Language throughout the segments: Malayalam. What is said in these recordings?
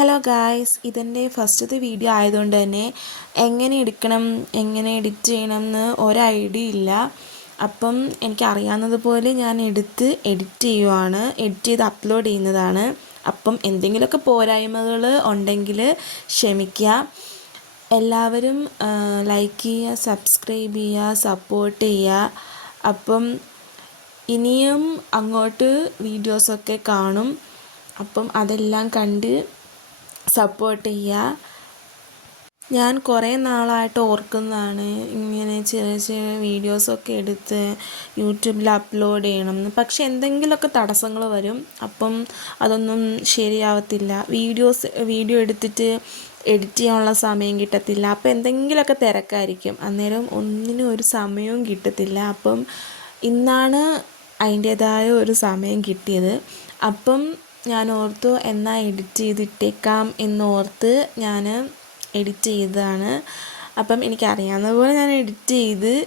ഹലോ ഗായ്സ് ഇതെന്റെ ഫസ്റ്റത്തെ വീഡിയോ ആയതുകൊണ്ട് തന്നെ എങ്ങനെ എടുക്കണം എങ്ങനെ എഡിറ്റ് ചെയ്യണം എന്ന് ഒരു ഐഡിയ ഇല്ല. അപ്പം എനിക്ക് അറിയാവുന്നതുപോലെ ഞാൻ എടുത്ത് എഡിറ്റ് ചെയ്യുവാണ് എഡിറ്റ് ചെയ്ത് അപ്ലോഡ് ചെയ്യുന്നതാണ്. അപ്പം എന്തെങ്കിലുമൊക്കെ പോരായ്മകൾ ഉണ്ടെങ്കിൽ ക്ഷമിക്കുക. എല്ലാവരും ലൈക്ക് ചെയ്യുക സബ്സ്ക്രൈബ് ചെയ്യുക സപ്പോർട്ട് ചെയ്യുക. അപ്പം ഇനിയും അങ്ങോട്ട് വീഡിയോസൊക്കെ കാണും. അപ്പം അതെല്ലാം കണ്ട് സപ്പോർട്ട് ചെയ്യുക. ഞാൻ കുറേ നാളായിട്ട് ഓർക്കുന്നതാണ് ഇങ്ങനെ ചെറിയ ചെറിയ വീഡിയോസൊക്കെ എടുത്ത് യൂട്യൂബിൽ അപ്ലോഡ് ചെയ്യണം പക്ഷെ എന്തെങ്കിലുമൊക്കെ തടസ്സങ്ങൾ വരും അപ്പം അതൊന്നും ശരിയാവത്തില്ല. വീഡിയോസ് വീഡിയോ എടുത്തിട്ട് എഡിറ്റ് ചെയ്യാനുള്ള സമയം കിട്ടത്തില്ല. അപ്പം എന്തെങ്കിലുമൊക്കെ തിരക്കായിരിക്കും. അന്നേരം ഒന്നിനും ഒരു സമയവും കിട്ടത്തില്ല. അപ്പം ഇന്നാണ് അതിന്റേതായ ഒരു സമയം കിട്ടിയത്. അപ്പം ഞാൻ ഓർത്തു എന്നാൽ എഡിറ്റ് ചെയ്തിട്ടേക്കാം എന്നോർത്ത് ഞാൻ എഡിറ്റ് ചെയ്തതാണ്. അപ്പം എനിക്കറിയാവുന്ന പോലെ ഞാൻ എഡിറ്റ് ചെയ്ത്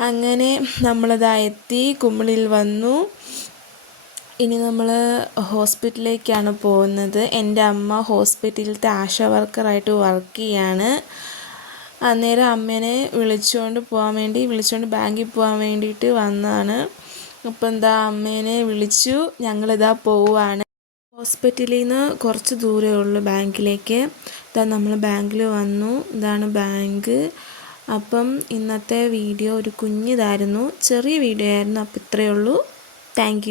അങ്ങനെ നമ്മളതായെത്തി എത്തി കുമ്മിളിൽ വന്നു. ഇനി നമ്മൾ ഹോസ്പിറ്റലിലേക്കാണ് പോകുന്നത്. എന്റെ അമ്മ ഹോസ്പിറ്റലിലത്തെ ആശ വർക്കറായിട്ട് വർക്ക് ചെയ്യാണ്. അന്നേരം അമ്മേനെ വിളിച്ചുകൊണ്ട് പോകാൻ വേണ്ടി വിളിച്ചുകൊണ്ട് ബാങ്കിൽ പോകാൻ വേണ്ടിയിട്ട് വന്നതാണ്. അപ്പോൾ എന്താ അമ്മേനെ വിളിച്ചു. ഞങ്ങളിതാ പോവുകയാണ് ഹോസ്പിറ്റലിൽ നിന്ന് കുറച്ച് ദൂരമേ ഉള്ളൂ ബാങ്കിലേക്ക്. ഇതാ നമ്മൾ ബാങ്കിൽ വന്നു. ഇതാണ് ബാങ്ക്. അപ്പം ഇന്നത്തെ വീഡിയോ ഒരു കുഞ്ഞിതായിരുന്നു. ചെറിയ വീഡിയോ ആയിരുന്നു. അപ്പോൾ ഇത്രയേ ഉള്ളൂ. താങ്ക്